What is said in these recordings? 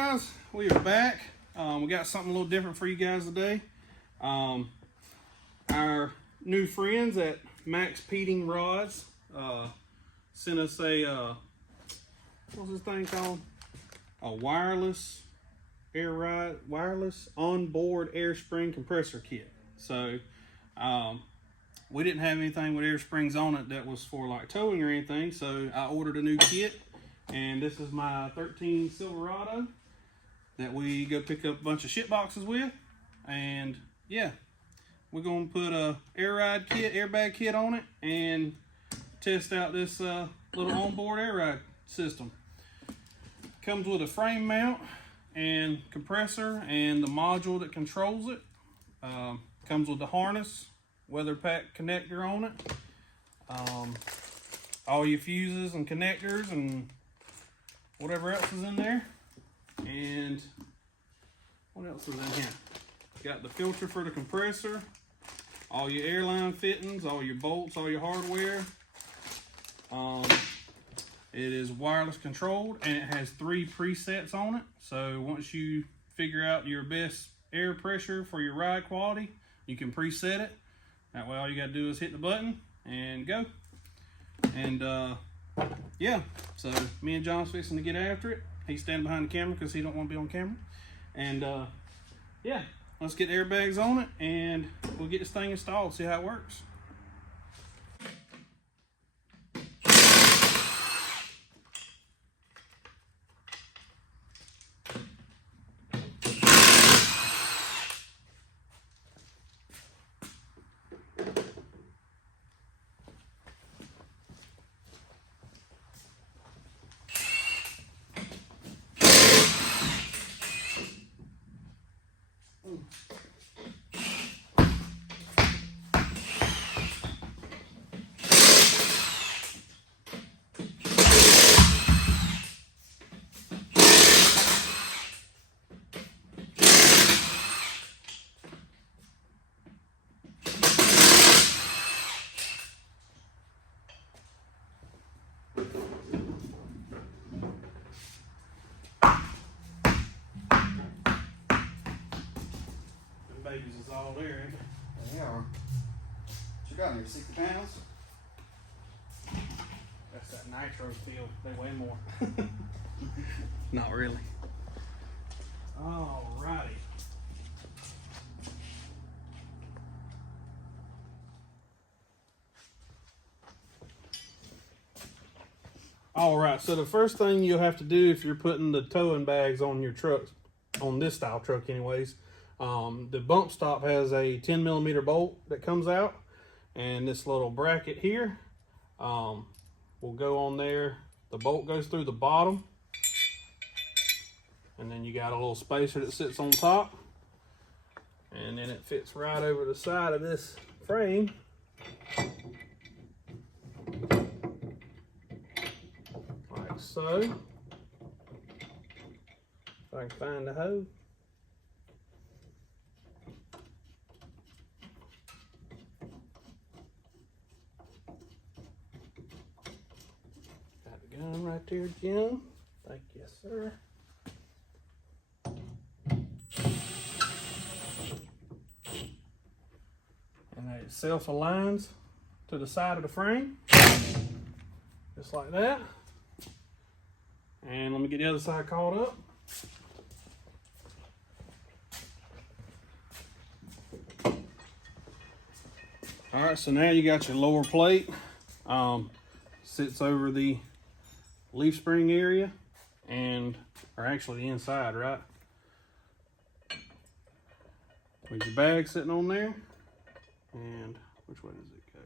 guys, we are back. We got something a little different for you guys today. Our new friends at Maxpeedingrods sent us a what's this thing called? A wireless onboard air spring compressor kit. So we didn't have anything with air springs on it that was for like towing or anything, so I ordered a new kit. And this is my 13 Silverado that we go pick up a bunch of shit boxes with. And yeah, we're gonna put a airbag kit on it and test out this little onboard air ride system. Comes with a frame mount and compressor and the module that controls it. Comes with the harness, weather pack connector on it. All your fuses and connectors and whatever else is in there. And what else is in here? Got the filter for the compressor, all your airline fittings, all your bolts, all your hardware. It is wireless controlled and it has 3 presets on it. So once you figure out your best air pressure for your ride quality, you can preset it. That way all you gotta do is hit the button and go. And yeah, so me and John's fixing to get after it. He's standing behind the camera because he don't want to be on camera. And yeah, let's get airbags on it and we'll get this thing installed, see how it works. Babies is all there, ain't they? They are. What you got here, 60 pounds? That's that nitro feel. They weigh more. Not really. Alrighty. Alright, so the first thing you'll have to do if you're putting the towing bags on your trucks, on this style truck anyways, the bump stop has a 10mm bolt that comes out, and this little bracket here will go on there. The bolt goes through the bottom, and then you got a little spacer that sits on top, and then it fits right over the side of this frame. Like so. If I can find the hose. Gun right there, Jim. Thank you, sir. And it self-aligns to the side of the frame, just like that. And let me get the other side caught up. All right, so now you got your lower plate. Sits over the leaf spring area, or actually the inside, right? With your bag sitting on there, and which way does it go?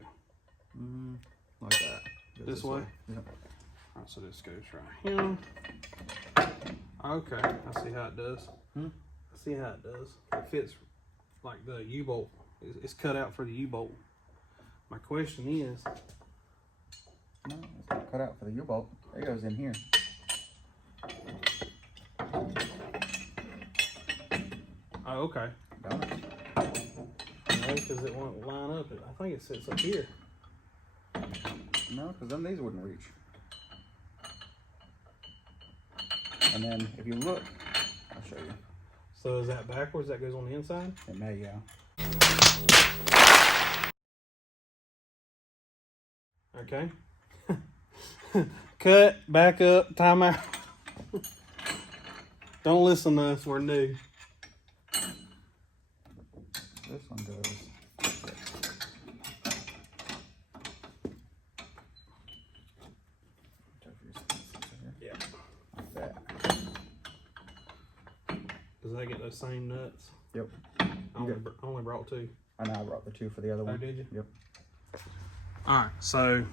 Like that. This way? Yep. All right, so this goes right here. Okay, I see how it does. I see how it does. It fits like the U-bolt. It's cut out for the U-bolt. My question is, no, it's not cut out for the U-bolt. It goes in here. oh, okay. Got it. No, because it won't line up. I think it sits up here. No, because then these wouldn't reach. And then if you look show you. So is that backwards? That goes on the inside? It may, yeah. Okay. Cut, back up, time out. Don't listen to us, we're new. This one goes. Yeah. Like that. Does that get those same nuts? Yep. I only brought 2. I know I brought the 2 for the other one. Oh, did you? Yep. Alright, so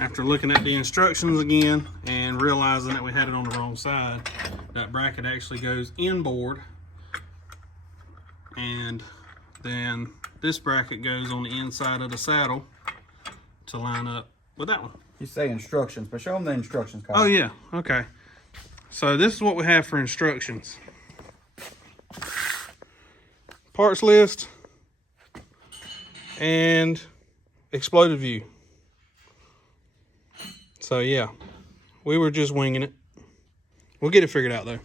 after looking at the instructions again and realizing that we had it on the wrong side, that bracket actually goes inboard, and then this bracket goes on the inside of the saddle to line up with that one. You say instructions, but show them the instructions, Kyle. Oh yeah, okay. So this is what we have for instructions. Parts list and exploded view. So yeah, we were just winging it. We'll get it figured out though.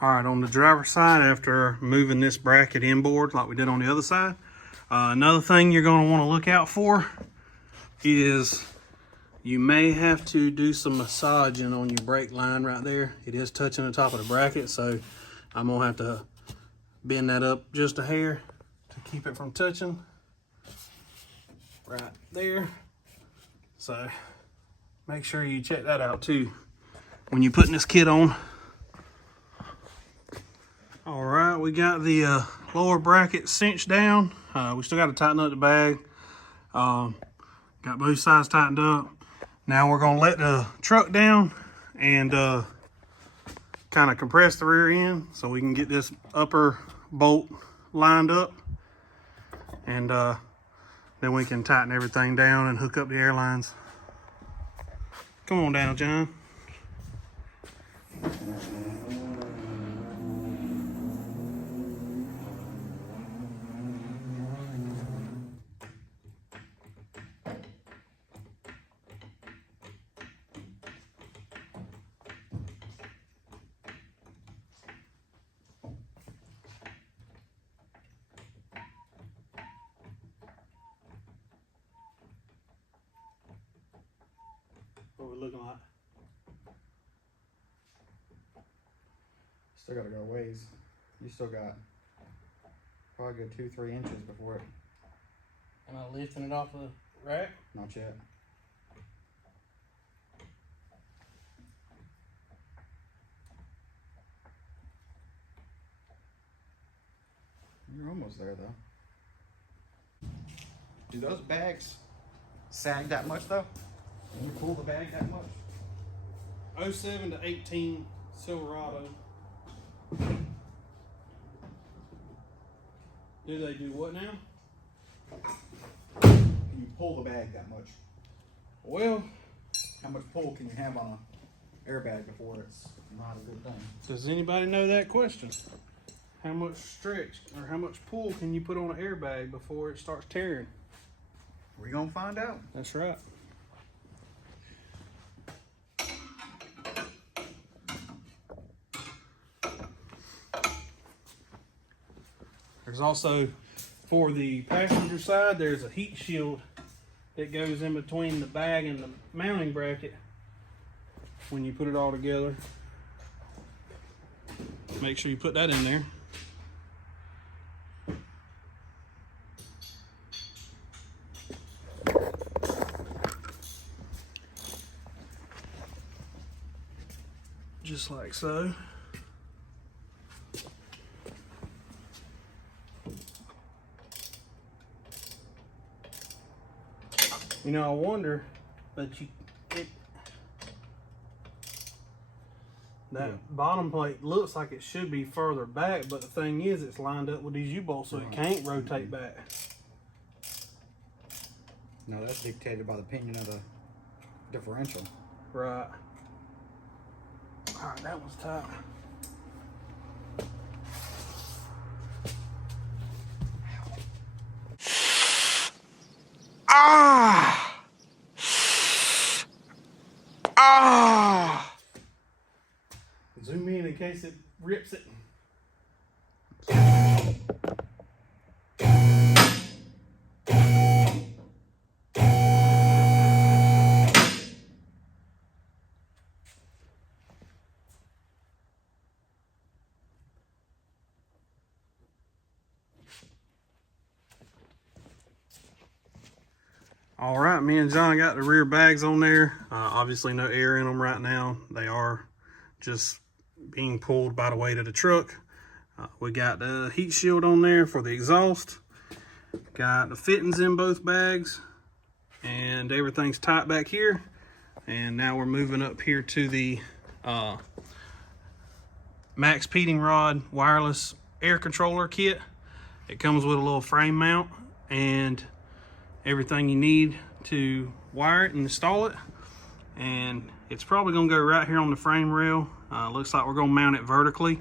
All right, on the driver's side, after moving this bracket inboard like we did on the other side, another thing you're going to want to look out for is you may have to do some massaging on your brake line right there. It is touching the top of the bracket, so I'm going to have to bend that up just a hair to keep it from touching right there. So make sure you check that out too when you're putting this kit on. All right, we got the lower bracket cinched down. We still got to tighten up the bag. Got both sides tightened up. Now we're gonna let the truck down and kind of compress the rear end so we can get this upper bolt lined up, and then we can tighten everything down and hook up the airlines. Come on down, John. What we looking like? Still gotta go ways. You still got probably a good 2-3 inches before it. Am I lifting it off the rack? Not yet. You're almost there though. Do those bags sag that much though? Can you pull the bag that much? 07 to 18 Silverado. Do they do what now? Can you pull the bag that much? Well, How much pull can you have on an airbag before it's not a good thing? does anybody know that question? How much stretch or how much pull can you put on an airbag before it starts tearing? We're gonna find out. That's right. There's also, for the passenger side, there's a heat shield that goes in between the bag and the mounting bracket when you put it all together. Make sure you put that in there. Just like so. You know, I wonder, but that bottom plate looks like it should be further back, but the thing is, it's lined up with these U-bolts, so it can't rotate back. No, that's dictated by the pinion of the differential. Right. All right, that one's tight. Ah! Ah! in case it rips it. All right, me and John got the rear bags on there. Obviously no air in them right now. They are just being pulled by the weight of the truck. We got the heat shield on there for the exhaust. Got the fittings in both bags. And everything's tight back here. And now we're moving up here to the Maxpeedingrods wireless air controller kit. It comes with a little frame mount and everything you need to wire it and install it. And it's probably gonna go right here on the frame rail. Looks like we're gonna mount it vertically.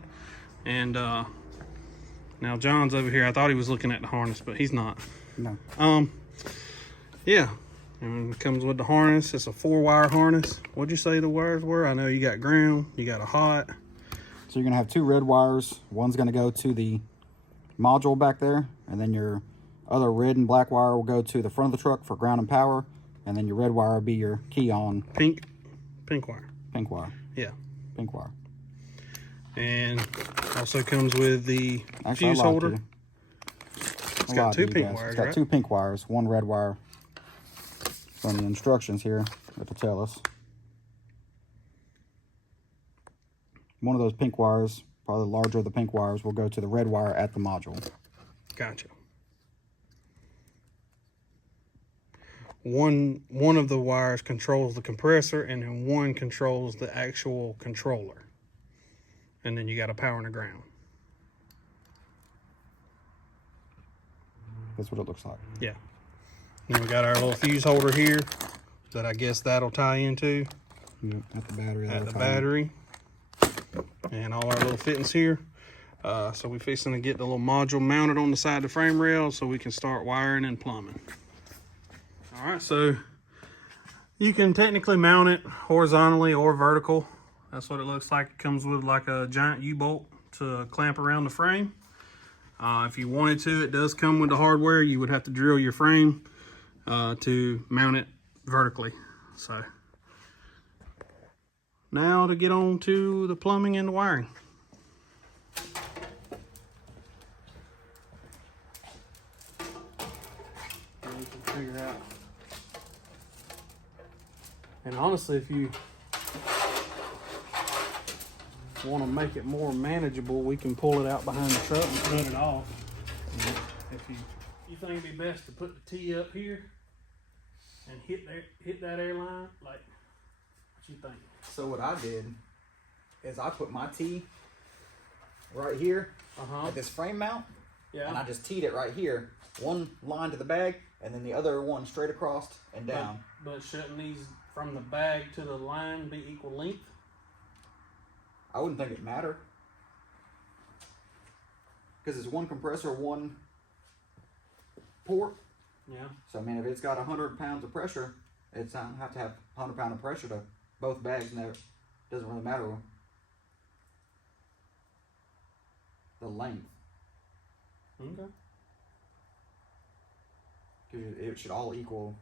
And now John's over here. I thought he was looking at the harness, but he's not. No. Yeah, and it comes with the harness. It's a 4-wire harness. What'd you say the wires were? I know you got ground, you got a hot. So you're gonna have 2 red wires. One's gonna go to the module back there, and then your other red and black wire will go to the front of the truck for ground and power, and then your red wire will be your key on. Pink wire. Pink wire. Yeah. Pink wire. And also comes with the Actually, fuse holder. It's got 2 pink wires, It's got right? 2 pink wires, 1 red wire. From the instructions here, it'll tell us. One of those pink wires, probably the larger of the pink wires, will go to the red wire at the module. Gotcha. One of the wires controls the compressor, and then one controls the actual controller. And then you got a power and a ground. That's what it looks like. Yeah. And we got our little fuse holder here that I guess that'll tie into. Yep, at the battery. At the battery. And all our little fittings here. So we're fixing to get the little module mounted on the side of the frame rail so we can start wiring and plumbing. All right, so you can technically mount it horizontally or vertical. That's what it looks like. It comes with like a giant U-bolt to clamp around the frame. If you wanted to, it does come with the hardware. You would have to drill your frame to mount it vertically. So now to get on to the plumbing and the wiring. We can figure out. And honestly, if you want to make it more manageable, we can pull it out behind the truck and cut it off. If you think it'd be best to put the T up here and hit that airline, like, what you think? So what I did is I put my T right here at this frame mount, and I just teed it right here. One line to the bag, and then the other one straight across and down. But shouldn't these from the bag to the line be equal length? I wouldn't think it mattered. Because it's one compressor, one port. Yeah. So, I mean, if it's got 100 pounds of pressure, it's not have to have 100 pound of pressure to both bags, and it doesn't really matter the length. Okay. Because it should all equal.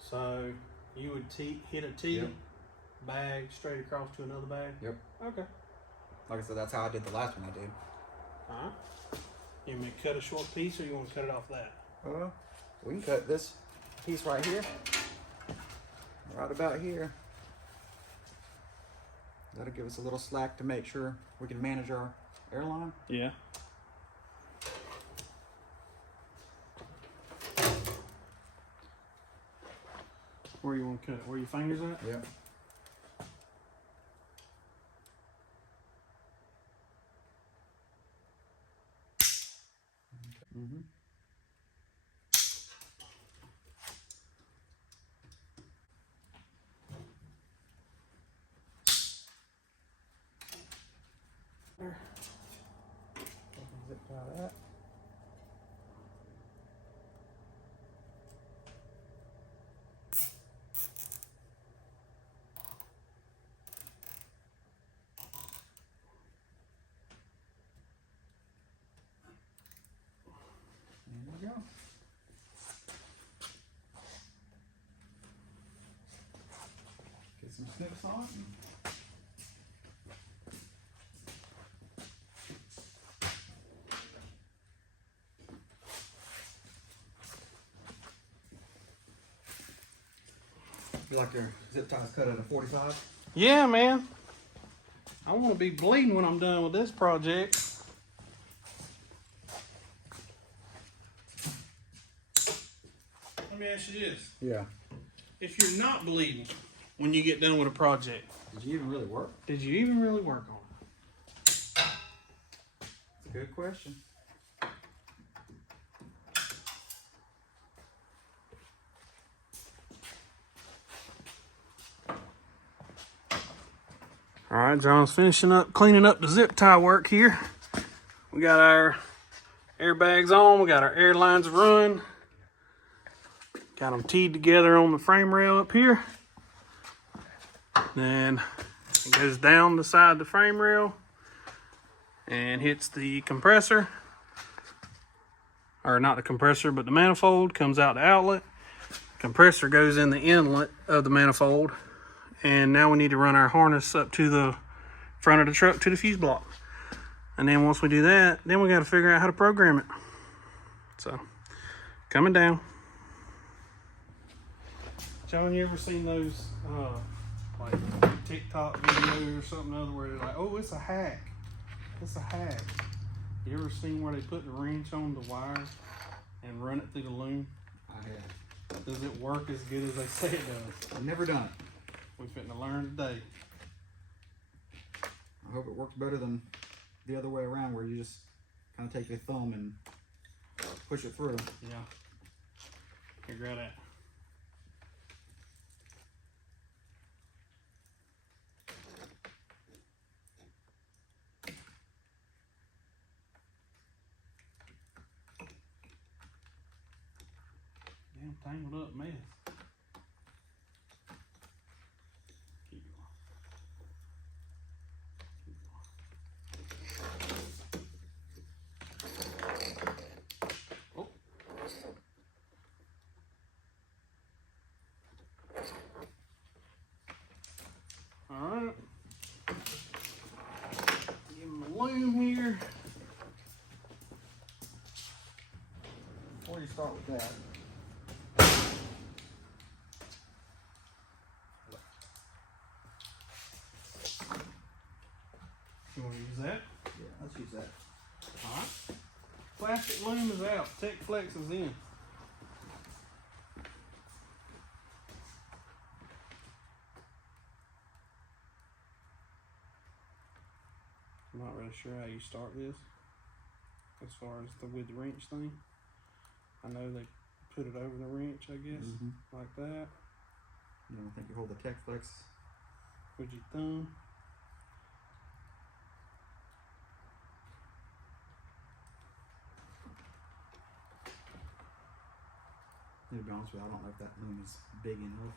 So you would hit a T, Yep. bag straight across to another bag? Yep. Okay. Like I said, that's how I did the last one I did. Alright. You want me to cut a short piece, or you want to cut it off that? We can cut this piece right here. Right about here. That'll give us a little slack to make sure we can manage our airline. Yeah. Where you want to cut it? Where your fingers at? Yep. Mm-hmm. Zip tie that. some snips on it. You like your zip ties cut at a 45? Yeah, man. I want to be bleeding when I'm done with this project. Let me ask you this. Yeah. If you're not bleeding when you get done with a project, Did you even really work? did you even really work on it? That's a good question. All right, John's finishing up, cleaning up the zip tie work here. We got our airbags on. We got our air lines run. Got them teed together on the frame rail up here. Then it goes down the side of the frame rail and hits the compressor. Or not the compressor, but the manifold comes out the outlet. Compressor goes in the inlet of the manifold. And now we need to run our harness up to the front of the truck to the fuse block. And then once we do that, then we got to figure out how to program it. So, coming down. John, you ever seen those like TikTok videos or something other where they're like, oh, it's a hack. It's a hack. You ever seen where they put the wrench on the wire and run it through the loom? I have. Does it work as good as they say it does? I've never done it. We're fitting to learn today. I hope it works better than the other way around where you just kind of take your thumb and push it through. Yeah. Figure out that. Damn tangled up mess. Keep going. Oh. Alright. Give him a loom here. Before you start with that, You want to use that? yeah, let's use that. Alright. Plastic loom is out. Tech Flex is in. I'm not really sure how you start this as far as with the wrench thing. I know they put it over the wrench, I guess, like that. You know, I think you hold the Tech Flex. With your thumb. To be honest with you, I don't know if that loom is big enough.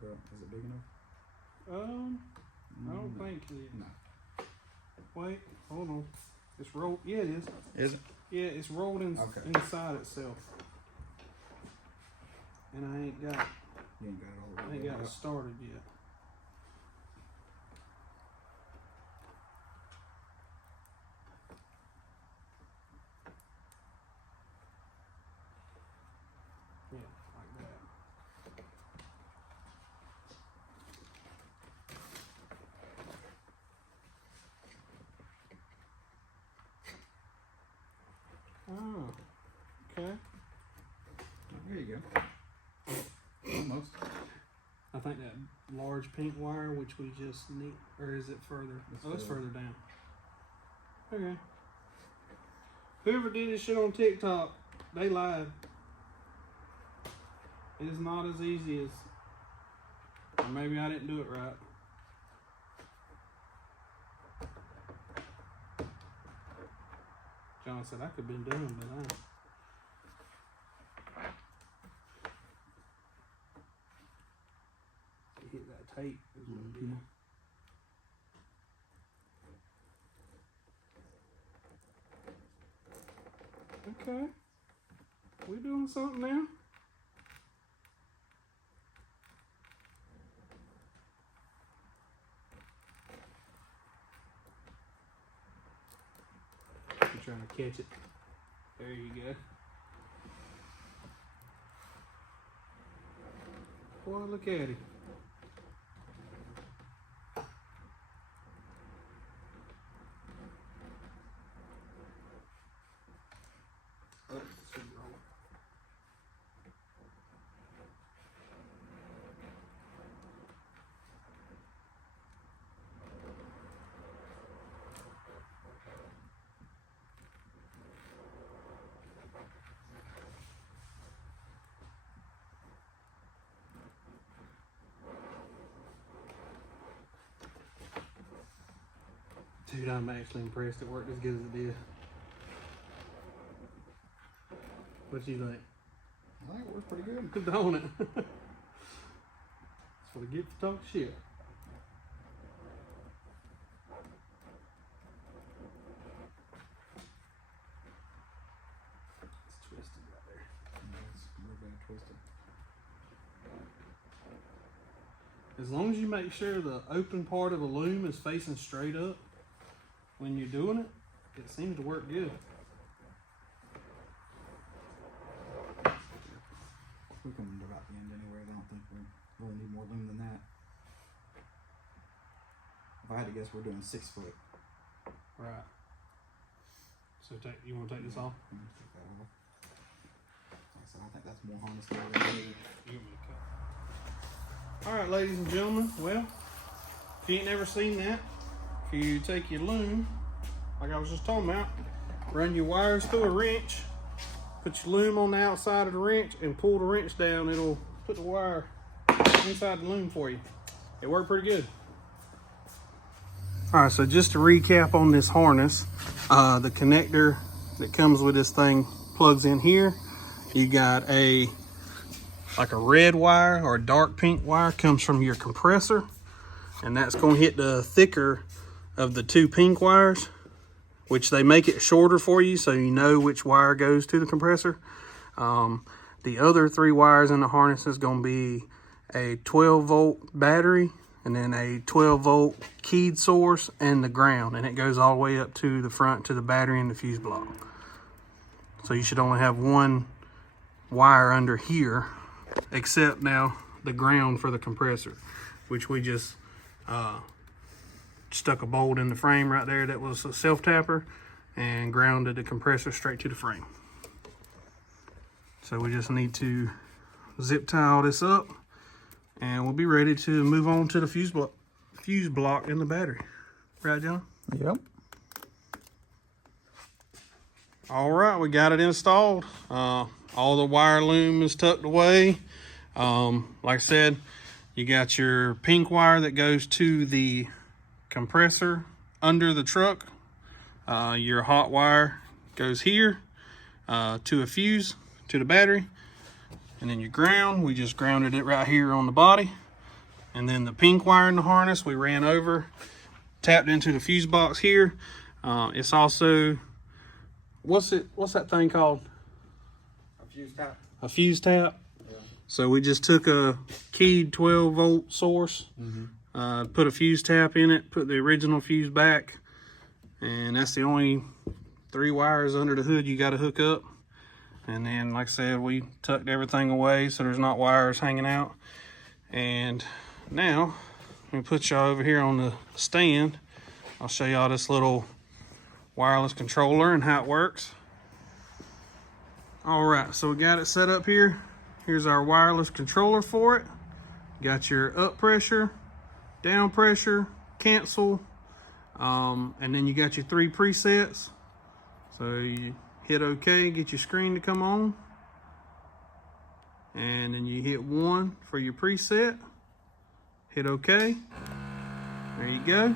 But is it big enough? I don't think it is. No. Wait, hold on. It's rolled. Yeah, it is. Is it? Yeah, it's rolled in, Okay. inside itself. And I ain't got You ain't got it all the I way ain't got up. it started yet. Yeah, like that. Oh, okay. There you go. Almost. I think that large pink wire, which we just need, or is it further? It's further down. Okay. Whoever did this shit on TikTok, they lied. It is not as easy as, or maybe I didn't do it right. John said I could have been done, but I. Hit that tape is what it did. Okay. We doing something now. I'm trying to catch it. There you go. Boy, look at him. Dude, I'm actually impressed it worked as good as it did. What do you think? I think it worked pretty good. Don't it? That's what I get for talk shit. It's twisted right there. It's a little bit twisted. As long as you make sure the open part of the loom is facing straight up when you're doing it, it seems to work good. We're coming to about the end anyway. I don't think we really need more loom than that. If I had to guess, we're doing 6 foot. Right. So you want to take this off? Take that off. So I think that's more harness than I need. All right, ladies and gentlemen. Well, if you ain't never seen that, if you take your loom, like I was just talking about, run your wires through a wrench, put your loom on the outside of the wrench, and pull the wrench down. It'll put the wire inside the loom for you. It worked pretty good. All right, so just to recap on this harness, the connector that comes with this thing plugs in here. You got like a red wire or a dark pink wire comes from your compressor, and that's going to hit the thicker of the 2 pink wires, which they make it shorter for you so you know which wire goes to the compressor. The other 3 wires in the harness is going to be a 12-volt battery, and then a 12-volt keyed source, and the ground, and it goes all the way up to the front to the battery and the fuse block. So you should only have 1 wire under here, except now the ground for the compressor, which we just stuck a bolt in the frame right there that was a self-tapper and grounded the compressor straight to the frame. So we just need to zip tie all this up, and we'll be ready to move on to the fuse block in the battery. Right, John? Yep. All right, we got it installed. All the wire loom is tucked away. Like I said, you got your pink wire that goes to the compressor under the truck. Your hot wire goes here to a fuse to the battery, and then your ground, we just grounded it right here on the body. And then the pink wire in the harness we ran over, tapped into the fuse box here. It's also, what's that thing called? A fuse tap. A fuse tap. Yeah. So we just took a keyed 12-volt source, put a fuse tap in it, put the original fuse back, and that's the only 3 wires under the hood you got to hook up. And then, like I said, we tucked everything away so there's not wires hanging out. And now, let me put y'all over here on the stand. I'll show y'all this little wireless controller and how it works. All right, so we got it set up here. Here's our wireless controller for it. Got your up pressure, down pressure, cancel, and then you got your 3 presets. So you hit OK, get your screen to come on, and then you hit 1 for your preset. Hit OK. There you go.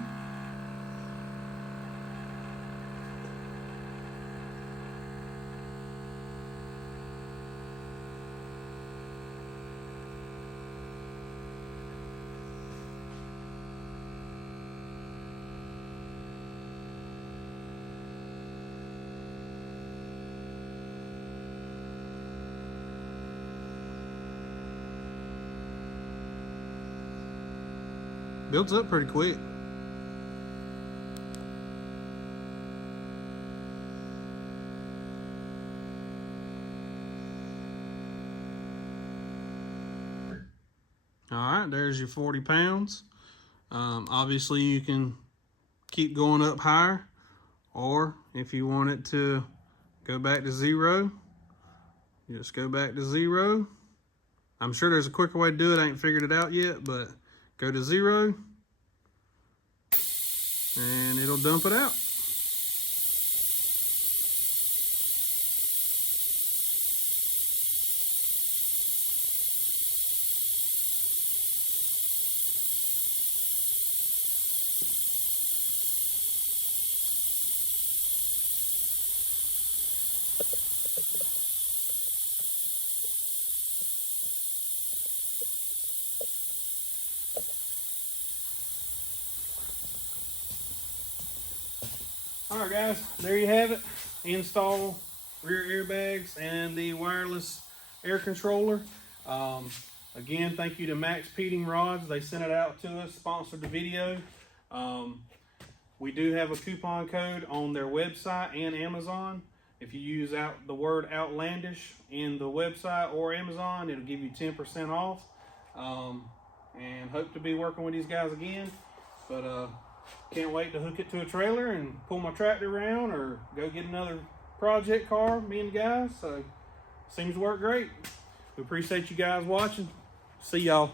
builds up pretty quick. All right, there's your 40 pounds. Obviously, you can keep going up higher, or if you want it to go back to 0, you just go back to 0. I'm sure there's a quicker way to do it. I ain't figured it out yet, but go to 0, and it'll dump it out. All right, guys, there you have it. Install rear airbags and the wireless air controller. Again, thank you to Maxpeedingrods. They sent it out to us, sponsored the video. We do have a coupon code on their website and Amazon. If you use the word outlandish in the website or Amazon, it'll give you 10% off. And hope to be working with these guys again. But can't wait to hook it to a trailer and pull my tractor around or go get another project car, me and the guys. So seems to work great. We appreciate you guys watching. See y'all.